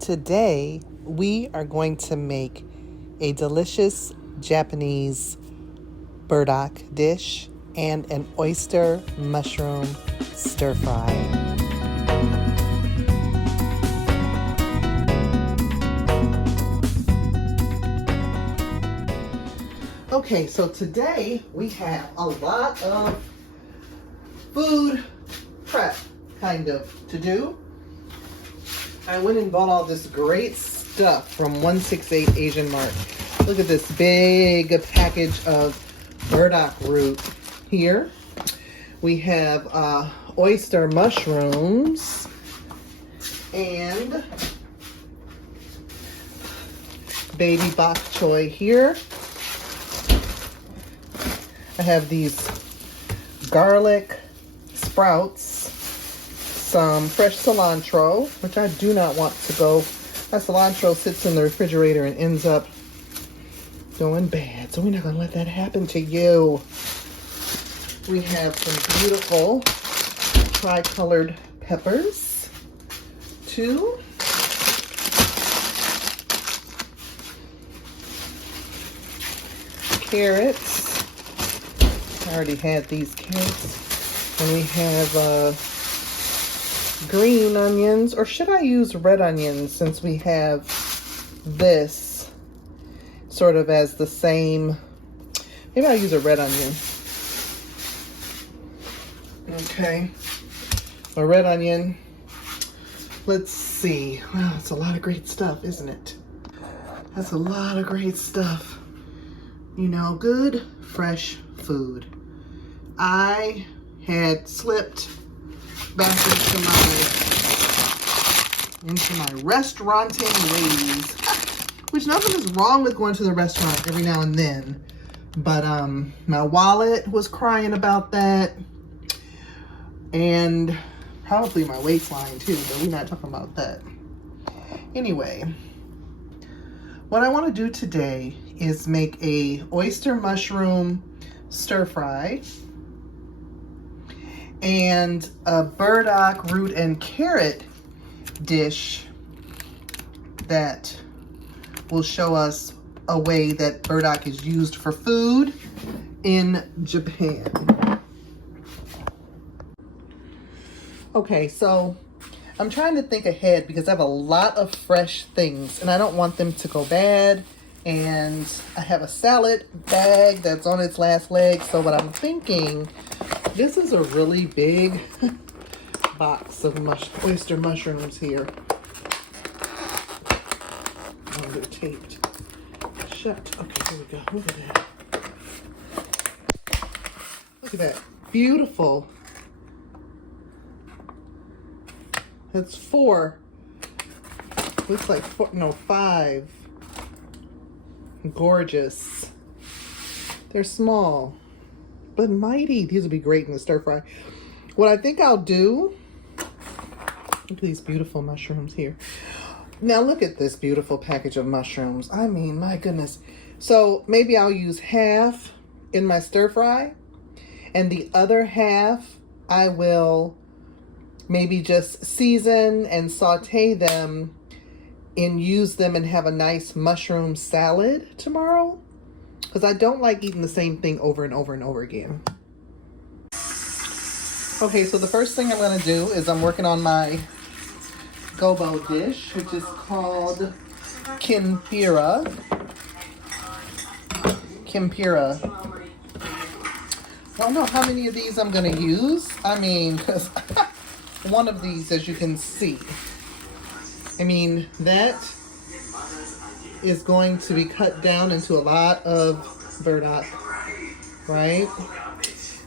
Today, we are going to make a delicious Japanese burdock dish and an oyster mushroom stir fry. Okay, so today we have a lot of food prep kind of to do. I went and bought all this great stuff from 168 Asian Mart. Look at this big package of burdock root here. We have oyster mushrooms and baby bok choy here. I have these garlic sprouts, some fresh cilantro, which I do not want to go. That cilantro sits in the refrigerator and ends up going bad, so we're not gonna let that happen to you. We have some beautiful tri-colored peppers, too. Carrots. I already had these carrots. And we have green onions, or should I use red onions since we have this sort of as the same? Maybe I'll use a red onion. Okay, a red onion. Let's see. Wow, it's a lot of great stuff, isn't it? That's a lot of great stuff. You know, good, fresh food. I had slipped back into my restauranting ways, which nothing is wrong with going to the restaurant every now and then, but my wallet was crying about that, and probably my waistline too, but we're not talking about that. Anyway, what I want to do today is make a oyster mushroom stir fry and a burdock root and carrot dish that will show us a way that burdock is used for food in Japan. Okay, so I'm trying to think ahead because I have a lot of fresh things and I don't want them to go bad. And I have a salad bag that's on its last leg. So what I'm thinking, this is a really big box of oyster mushrooms here. Oh, they're taped shut. Okay, here we go. Look at that. Look at that. Beautiful. That's 4. Looks like 4, no, 5. Gorgeous. They're small, but mighty. These would be great in the stir fry. What I think I'll do, look at these beautiful mushrooms here. Now look at this beautiful package of mushrooms. I mean, my goodness. So maybe I'll use half in my stir fry and the other half I will maybe just season and saute them and use them and have a nice mushroom salad tomorrow, because I don't like eating the same thing over and over and over again. Okay, so the first thing I'm going to do is I'm working on my Gobo dish, which is called Kinpira. I don't know how many of these I'm going to use. I mean, because one of these, as you can see, I mean, that is going to be cut down into a lot of burdock, right?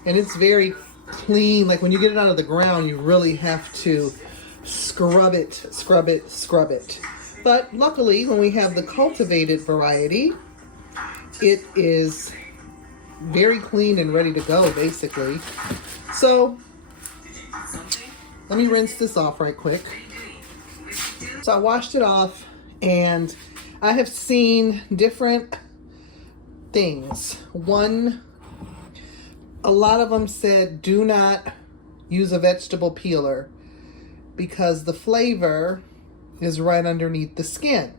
And it's very clean. Like when you get it out of the ground, you really have to scrub it. But luckily, when we have the cultivated variety, it is very clean and ready to go, basically. So let me rinse this off right quick. So I washed it off, and I have seen different things. One, a lot of them said do not use a vegetable peeler because the flavor is right underneath the skin.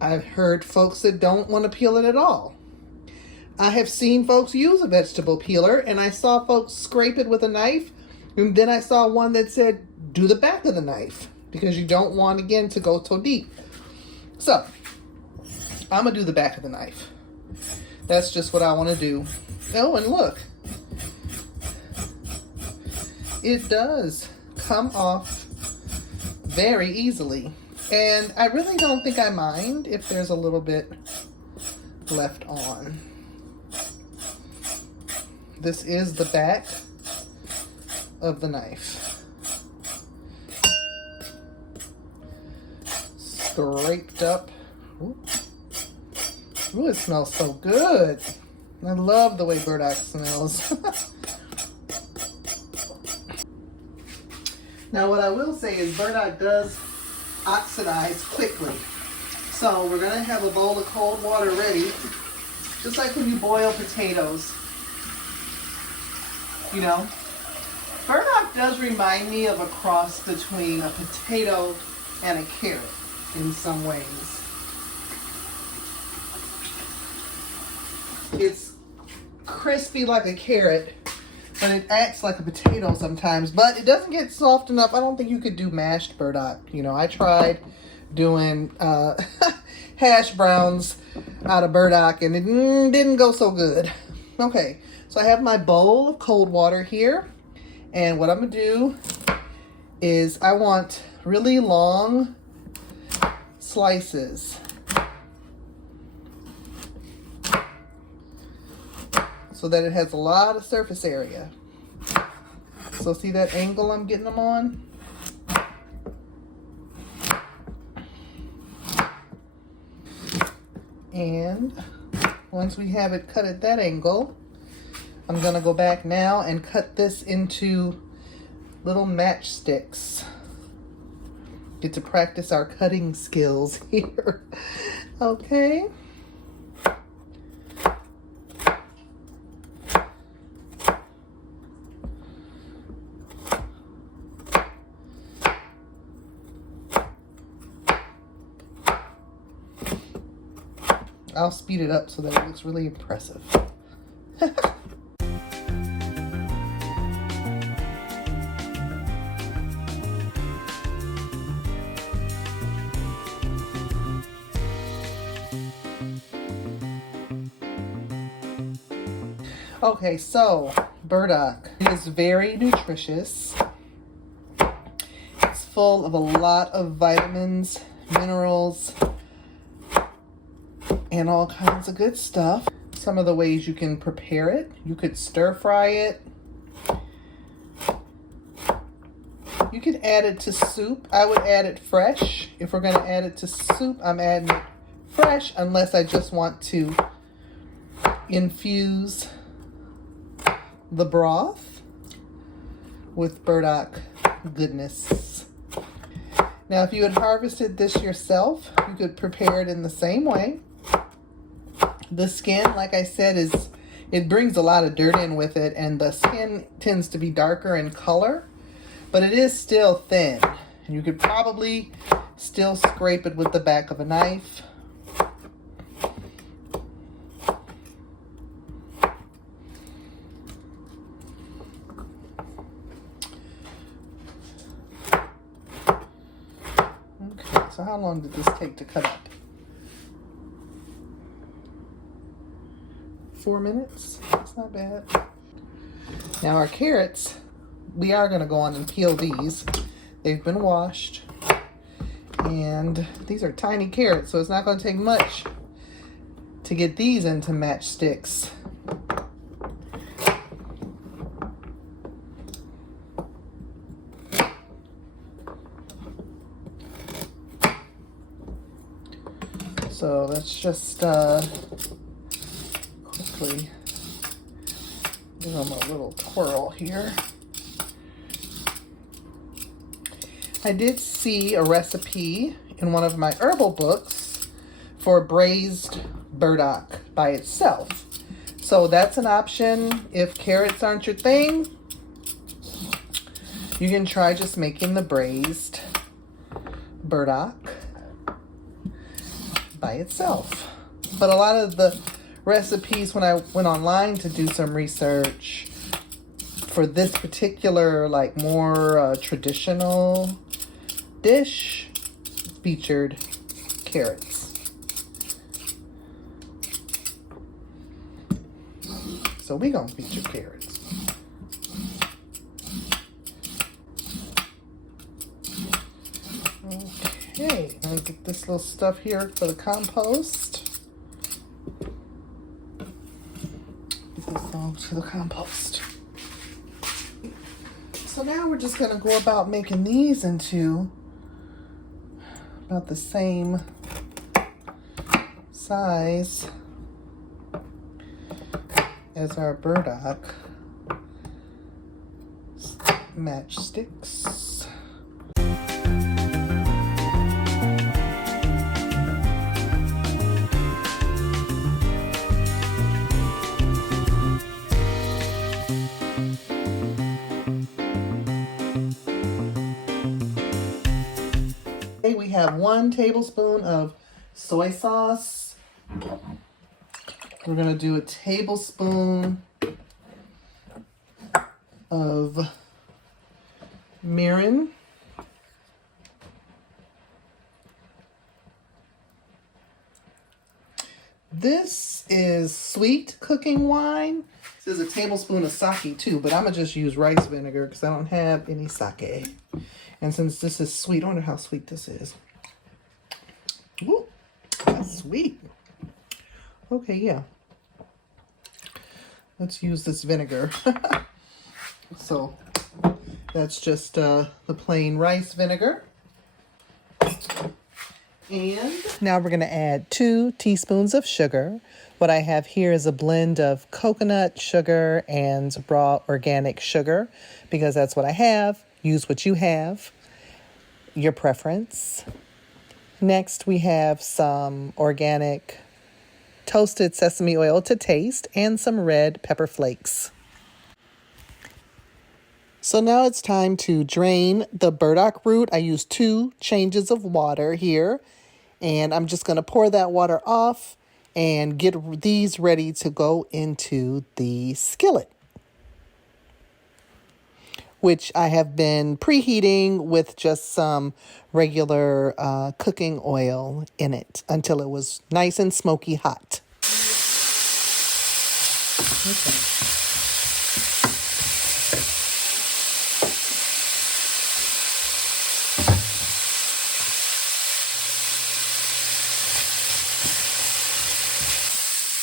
I've heard folks that don't want to peel it at all. I have seen folks use a vegetable peeler, and I saw folks scrape it with a knife, and then I saw one that said, do the back of the knife, because you don't want, again, to go so deep. So, I'm going to do the back of the knife. That's just what I want to do. Oh, and look. It does come off very easily. And I really don't think I mind if there's a little bit left on. This is the back of the knife. Scraped up. Ooh. Ooh, it smells so good. I love the way burdock smells. Now what I will say is burdock does oxidize quickly. So we're going to have a bowl of cold water ready, just like when you boil potatoes. You know, burdock does remind me of a cross between a potato and a carrot in some ways. It's crispy like a carrot, but it acts like a potato sometimes. But it doesn't get soft enough. I don't think you could do mashed burdock. You know, I tried doing hash browns out of burdock, and it didn't go so good. Okay, so I have my bowl of cold water here. And what I'm going to do is I want really long slices. So that it has a lot of surface area. So see that angle I'm getting them on? And once we have it cut at that angle, I'm gonna go back now and cut this into little matchsticks. Get to practice our cutting skills here. Okay. I'll speed it up so that it looks really impressive. Okay, so burdock is very nutritious. It's full of a lot of vitamins, minerals, and all kinds of good stuff. Some of the ways you can prepare it: you could stir fry it. You could add it to soup. I would add it fresh. If we're going to add it to soup, I'm adding it fresh, unless I just want to infuse the broth with burdock goodness. Now, if you had harvested this yourself, you could prepare it in the same way. The skin, like I said, it brings a lot of dirt in with it, and the skin tends to be darker in color, but it is still thin. And you could probably still scrape it with the back of a knife. Okay, so how long did this take to cut up? 4 minutes. That's not bad. Now our carrots, we are going to go on and peel these. They've been washed. And these are tiny carrots, so it's not going to take much to get these into matchsticks. So let's just quickly give them a little twirl here. I did see a recipe in one of my herbal books for braised burdock by itself. So that's an option. If carrots aren't your thing, you can try just making the braised burdock by itself. But a lot of the recipes, when I went online to do some research for this particular, like, more traditional dish, featured carrots. So we gonna feature carrots. Okay, I'm gonna get this little stuff here for the compost. Get this all to the compost. So now we're just gonna go about making these into about the same size as our burdock matchsticks. We have 1 tablespoon of soy sauce. We're going to do a tablespoon of mirin. This is sweet cooking wine. This is a tablespoon of sake too, but I'm going to just use rice vinegar because I don't have any sake. And since this is sweet, I wonder how sweet this is. Ooh, that's sweet. Okay, yeah. Let's use this vinegar. So that's just the plain rice vinegar. And now we're going to add 2 teaspoons of sugar. What I have here is a blend of coconut sugar and raw organic sugar because that's what I have. Use what you have, your preference. Next, we have some organic toasted sesame oil to taste and some red pepper flakes. So now it's time to drain the burdock root. I use 2 changes of water here, and I'm just going to pour that water off and get these ready to go into the skillet, which I have been preheating with just some regular cooking oil in it until it was nice and smoky hot. Okay.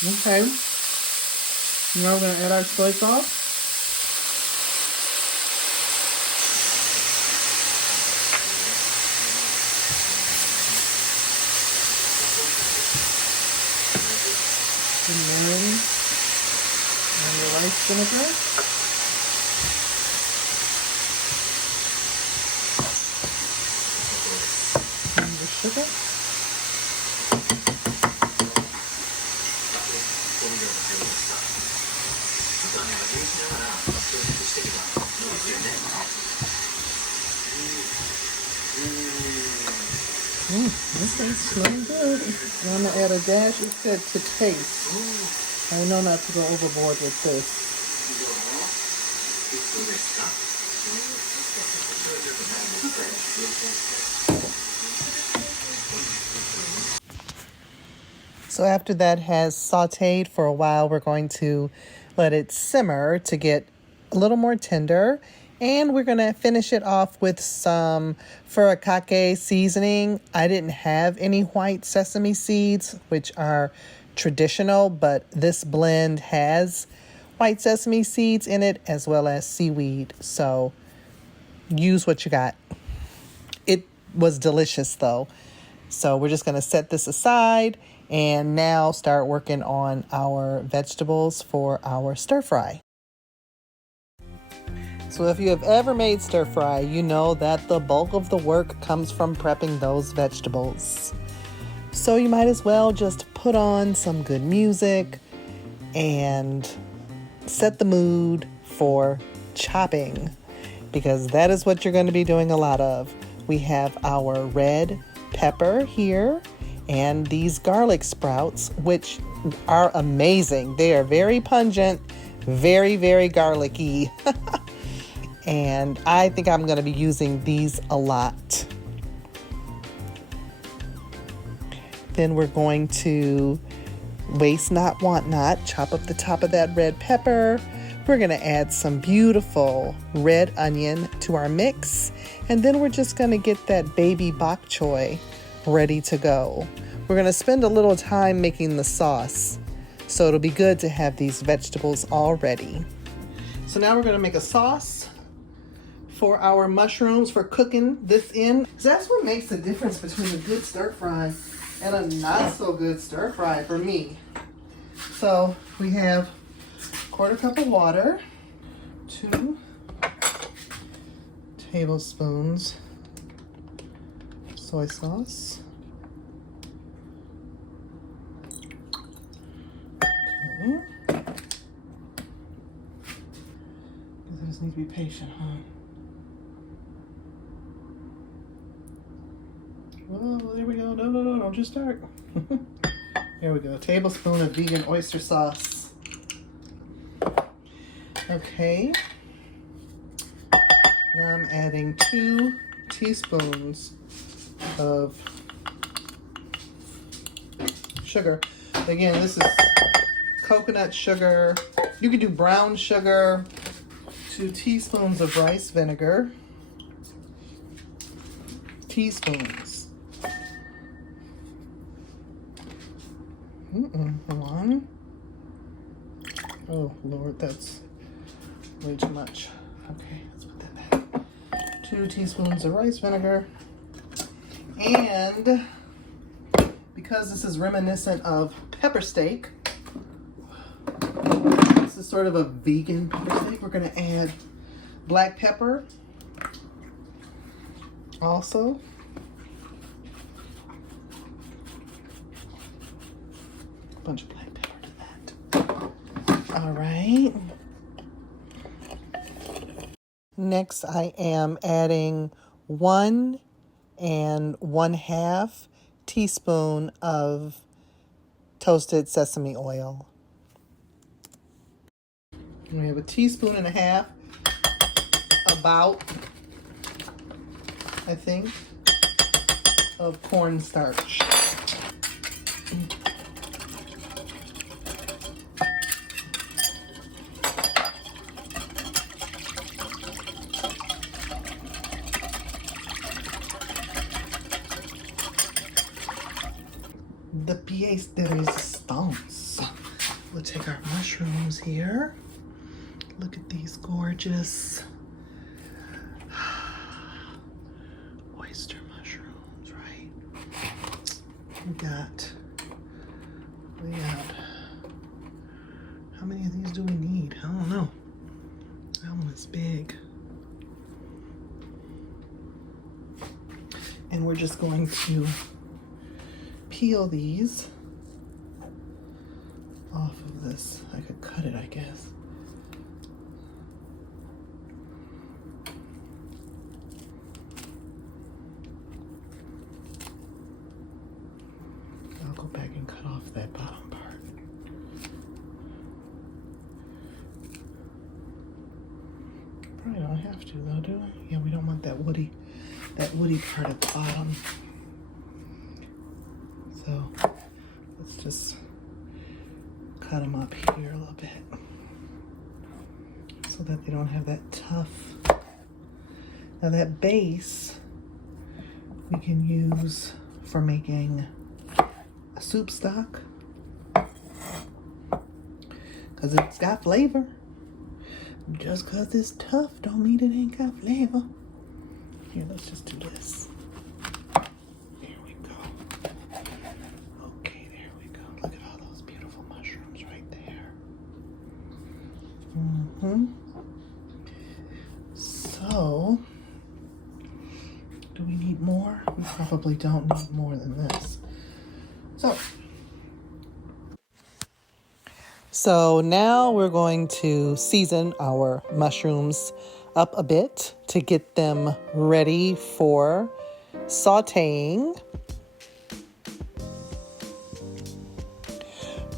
Okay. Now we're going to add our soy sauce. The mirin and the rice vinegar. And the sugar. This thing's smelling good. I'm going to add a dash, it said to taste. I know not to go overboard with this. So after that has sauteed for a while, we're going to let it simmer to get a little more tender. And we're going to finish it off with some furikake seasoning. I didn't have any white sesame seeds, which are traditional, but this blend has white sesame seeds in it as well as seaweed. So use what you got. It was delicious though. So we're just going to set this aside and now start working on our vegetables for our stir fry. So if you have ever made stir fry, you know that the bulk of the work comes from prepping those vegetables. So you might as well just put on some good music and set the mood for chopping, because that is what you're going to be doing a lot of. We have our red pepper here and these garlic sprouts, which are amazing. They are very pungent, very, very garlicky. And I think I'm going to be using these a lot. Then we're going to waste not, want not, chop up the top of that red pepper. We're going to add some beautiful red onion to our mix. And then we're just going to get that baby bok choy ready to go. We're going to spend a little time making the sauce, so it'll be good to have these vegetables all ready. So now we're going to make a sauce for our mushrooms for cooking this in. So that's what makes the difference between a good stir fry and a not so good stir fry for me. So we have 1/4 cup of water, 2 tablespoons soy sauce. Okay. I just need to be patient, huh? Oh, there we go. No, don't just start. There we go. A tablespoon of vegan oyster sauce. Okay. Now I'm adding 2 teaspoons of sugar. Again, this is coconut sugar. You can do brown sugar. 2 teaspoons of rice vinegar. Teaspoons. Hold on. Oh, Lord, that's way too much. Okay, let's put that back. 2 teaspoons of rice vinegar. And because this is reminiscent of pepper steak, this is sort of a vegan pepper steak, we're going to add black pepper also. Bunch of black pepper to that. All right. Next, I am adding 1 1/2 teaspoon of toasted sesame oil. We have 1.5 teaspoons, about, I think, of cornstarch. The pièce de résistance. We'll take our mushrooms here. Look at these gorgeous oyster mushrooms, right? We got, how many of these do we need? I don't know. That one is big. And we're just going to peel these off of this. I could cut it, I guess. I'll go back and cut off that bottom part. Probably don't have to though, do I? Yeah, we don't want that woody part at the bottom. So let's just cut them up here a little bit so that they don't have that tough. Now that base we can use for making a soup stock because it's got flavor. Just because it's tough don't mean it ain't got flavor. Here, let's just do this. So, do we need more? We probably don't need more than this. So now we're going to season our mushrooms up a bit to get them ready for sauteing.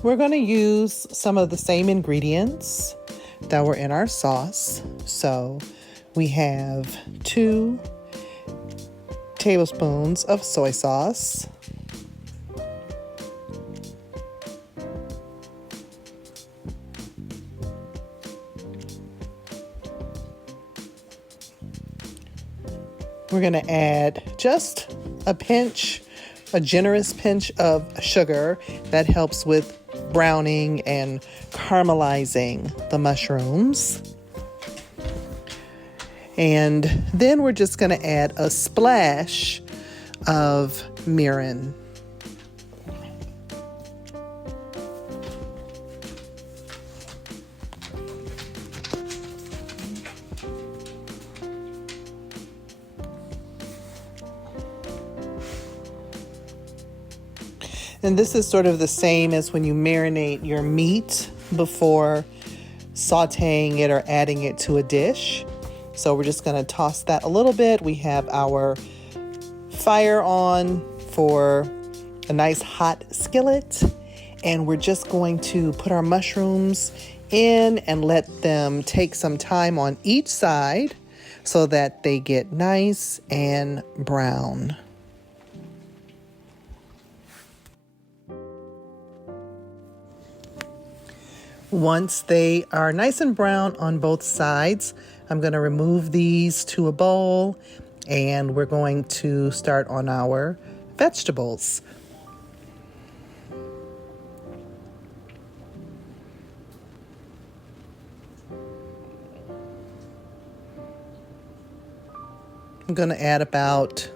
We're going to use some of the same ingredients that were in our sauce. So we have 2 tablespoons of soy sauce, we're going to add just a generous pinch of sugar that helps with browning and caramelizing the mushrooms. And then we're just going to add a splash of mirin. And this is sort of the same as when you marinate your meat before sauteing it or adding it to a dish. So we're just going to toss that a little bit. We have our fire on for a nice hot skillet. And we're just going to put our mushrooms in and let them take some time on each side so that they get nice and brown. Once they are nice and brown on both sides, I'm going to remove these to a bowl and we're going to start on our vegetables. I'm going to add about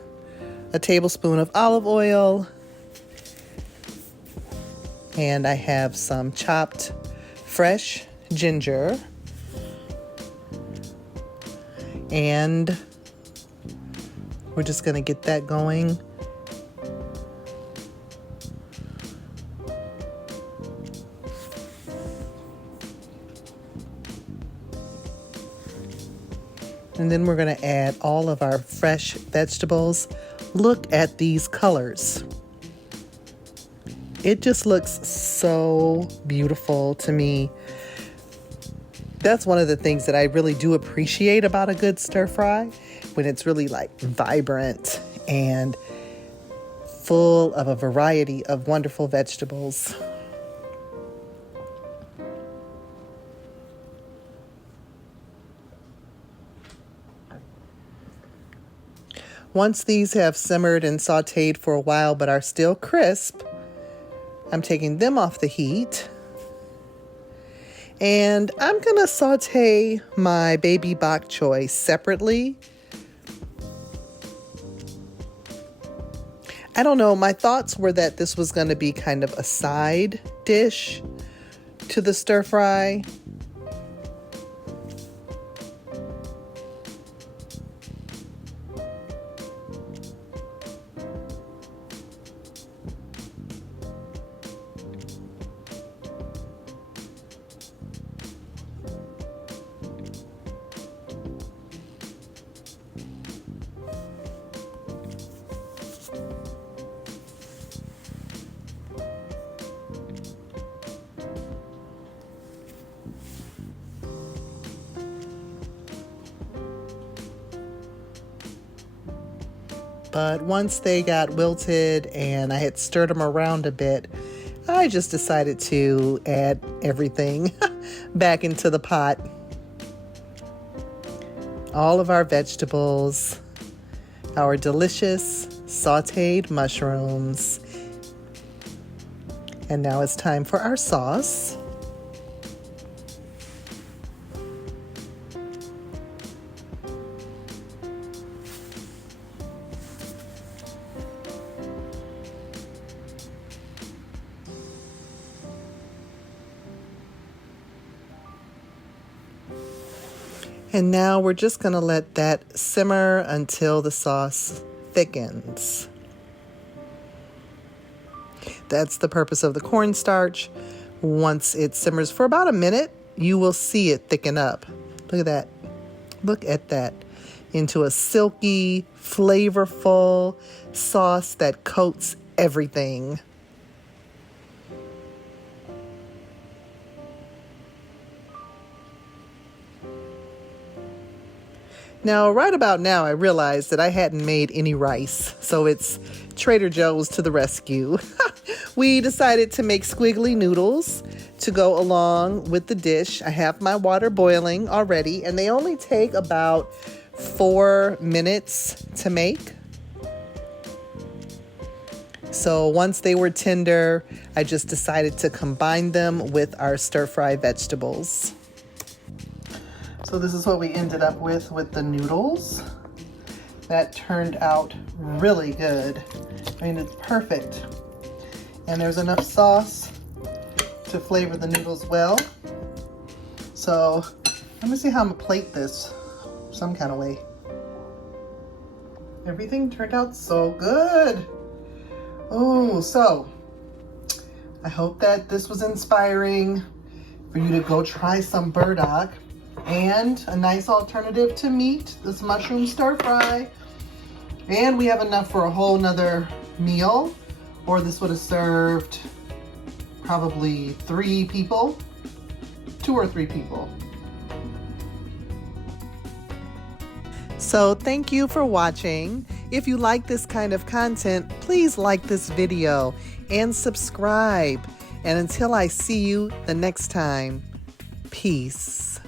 a tablespoon of olive oil, and I have some chopped fresh ginger, and we're just going to get that going. And then we're going to add all of our fresh vegetables. Look at these colors. It just looks so beautiful to me. That's one of the things that I really do appreciate about a good stir fry, when it's really like vibrant and full of a variety of wonderful vegetables. Once these have simmered and sauteed for a while but are still crisp, I'm taking them off the heat. And I'm going to saute my baby bok choy separately. I don't know, my thoughts were that this was going to be kind of a side dish to the stir fry. But once they got wilted and I had stirred them around a bit, I just decided to add everything back into the pot. All of our vegetables, our delicious sauteed mushrooms. And now it's time for our sauce. And now we're just going to let that simmer until the sauce thickens. That's the purpose of the cornstarch. Once it simmers for about a minute, you will see it thicken up. Look at that. Look at that. into a silky, flavorful sauce that coats everything. Now, right about now, I realized that I hadn't made any rice, so it's Trader Joe's to the rescue. We decided to make squiggly noodles to go along with the dish. I have my water boiling already, and they only take about 4 minutes to make. So once they were tender, I just decided to combine them with our stir-fry vegetables. So this is what we ended up with the noodles. That turned out really good. I mean, it's perfect. And there's enough sauce to flavor the noodles well. So let me see how I'm gonna plate this some kind of way. Everything turned out so good. Oh, so I hope that this was inspiring for you to go try some burdock. And a nice alternative to meat, this mushroom stir fry. And we have enough for a whole nother meal, or this would have served probably 3 people, 2 or 3 people. So thank you for watching. If you like this kind of content, please like this video and subscribe. And until I see you the next time, peace.